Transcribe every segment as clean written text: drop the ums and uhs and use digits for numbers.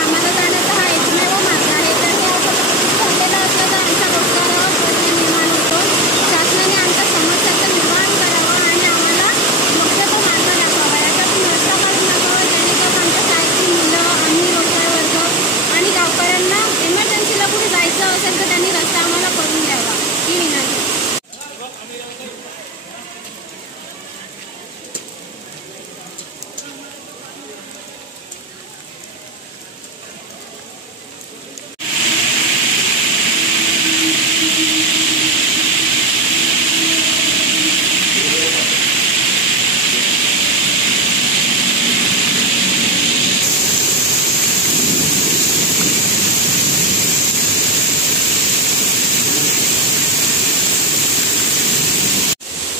कामाला जाण्याचा हा एकमेव मार्ग आहे. तर ठरलेलं असलं तर आमच्या रोजगारावर प्रश्न निर्माण होतो. शासनाने आमच्या समस्याचं निवारण करावं आणि आम्हाला योग्य तो मार्ग दाखवावा. याच्यातून रस्ता काढून टाकावा, जेणेकरून आमच्या शाळेतील मुलं, आम्ही रोजगार वर्ग आणि गावकऱ्यांना इमर्जन्सीला कुठे जायचं असेल तर त्यांनी रस्ता आम्हाला करून द्यावा ही विनंती.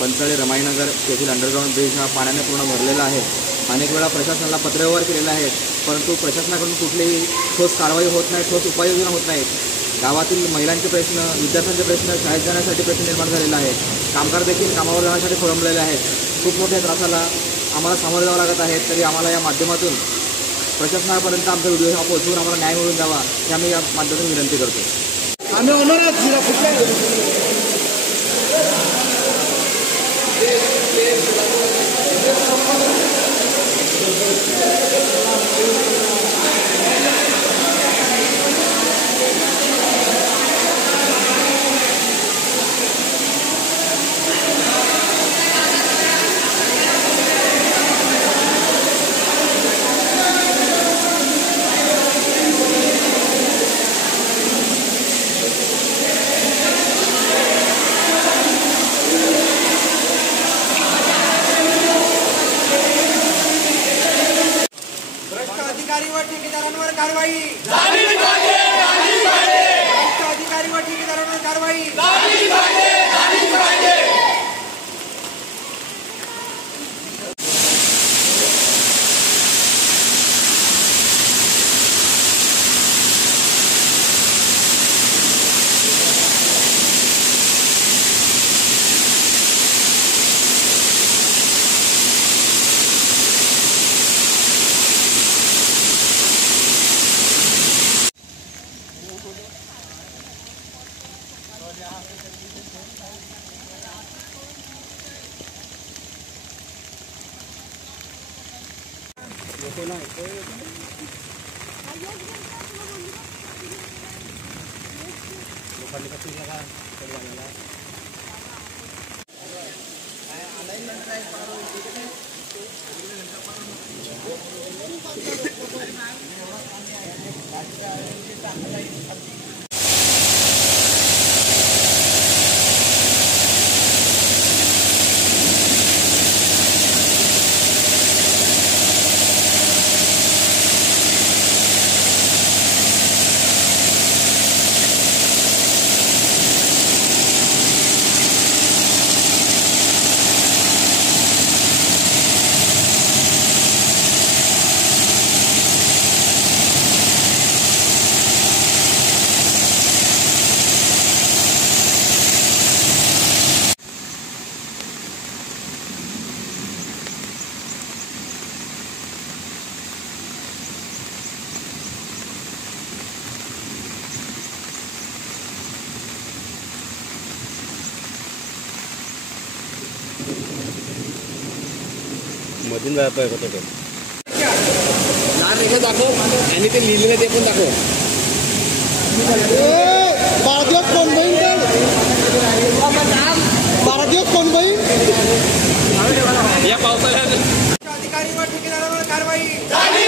पंचाळे रमाईनगर येथील अंडरग्राऊंड ब्रिज हा पाण्याने पूर्ण भरलेला आहे. अनेक वेळा प्रशासनाला पत्रव्यवहार केलेला आहे, परंतु प्रशासनाकडून कुठलीही ठोस कारवाई होत नाही, ठोस उपाययोजना होत नाहीत. गावातील महिलांचे प्रश्न, विद्यार्थ्यांचे प्रश्न, शाळेत जाण्यासाठी प्रश्न निर्माण झालेला आहे. कामगार देखील कामावर जाण्यासाठी खोळंबलेले आहेत. खूप मोठ्या त्रासाला आम्हाला सामोरे जावं लागत आहे. तरी आम्हाला या माध्यमातून प्रशासनापर्यंत आमचा व्हिडिओ हा पोहोचवून आम्हाला न्याय मिळून द्यावा ही आम्ही या माध्यमातून विनंती करतो. आम्ही होणार अधिकारी व ठेकेदारांवर कारवाई झाली पाहिजे, झाली पाहिजे. अधिकारी व ठेकेदारांवर कारवाई झाली पाहिजे, झाली पाहिजे. मधून जातोय का तो लाल रेषा दाखव आणि ते लिहिलेलं ते पण दाखव. बाळदेव कोण बहीण, बाळदेव कोण बहीण. या पावसाळ्यात अधिकारी व ठेकेदारांवर कारवाई झाली.